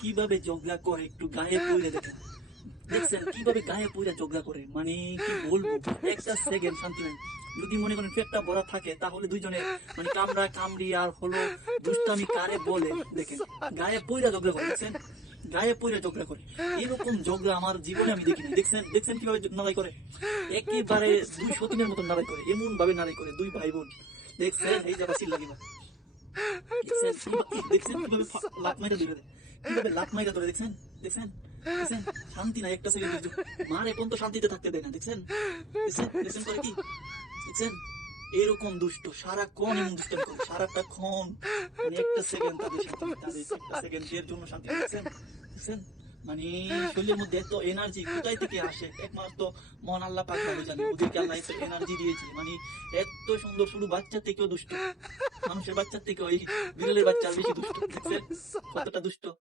কিভাবে ঝগড়া করে একটু গায়ে পড়ে দেখেন। দেখছেন কিভাবে গায়ে পড়ে ঝগড়া করে, মানে কি বলবো, একটা সেকেন্ড শান্তি নাই। যদি মনে করেন পেটটা ভরা থাকে তাহলে দুইজনে মানে কামড়া কামড়ি আর হলো দুষ্টামি কারে বলে দেখেন, গায়ে পড়ে ঝগড়া করে। দেখছেন গায়ে পড়ে ঝগড়া করে, এরকম ঝগড়া আমার জীবনে আমি দেখিনি। দেখছেন দেখছেন কিভাবে লড়াই করে, একেবারে দুই সতীনের মতন লড়াই করে, এমন ভাবে লড়াই করে দুই ভাই বোন। দেখছেন এই যাবা চিল্লা দিবা, দেখছেন দেখছেন কিভাবে লাত মাইরা ধরে দেয়, কিভাবে লাত মাইরা ধরে, দেখছেন দেখছেন দেখছেন, শান্তি নাই একটা সেকেন্ড। মার এখন তো শান্তিতে থাকতে দেয় না, দেখছেন দেখছেন দেখছেন করে কি, দেখছেন এরকম দুষ্ট সারাক্ষণ এমন দুষ্টামি করে সারাটাক্ষণ, মানে একটা সেকেন্ড তাদের সাথে তাদের একটা সেকেন্ডের জন্য শান্তি নেই। দেখছেন দেখছেন, মানে শরীরের মধ্যে এত এনার্জি কোথায় থেকে আসে একমাত্র মন আল্লাহ পাক ভালো জানে, ওদেরকে আল্লাহ এত এনার্জি দিয়েছে, মানে এত সুন্দর, শুধু বাচ্চা থেকেও দুষ্ট, মানুষের বাচ্চার থেকেও এই বিড়ালের বাচ্চা বেশি দুষ্ট। দেখছেন কতটা দুষ্ট।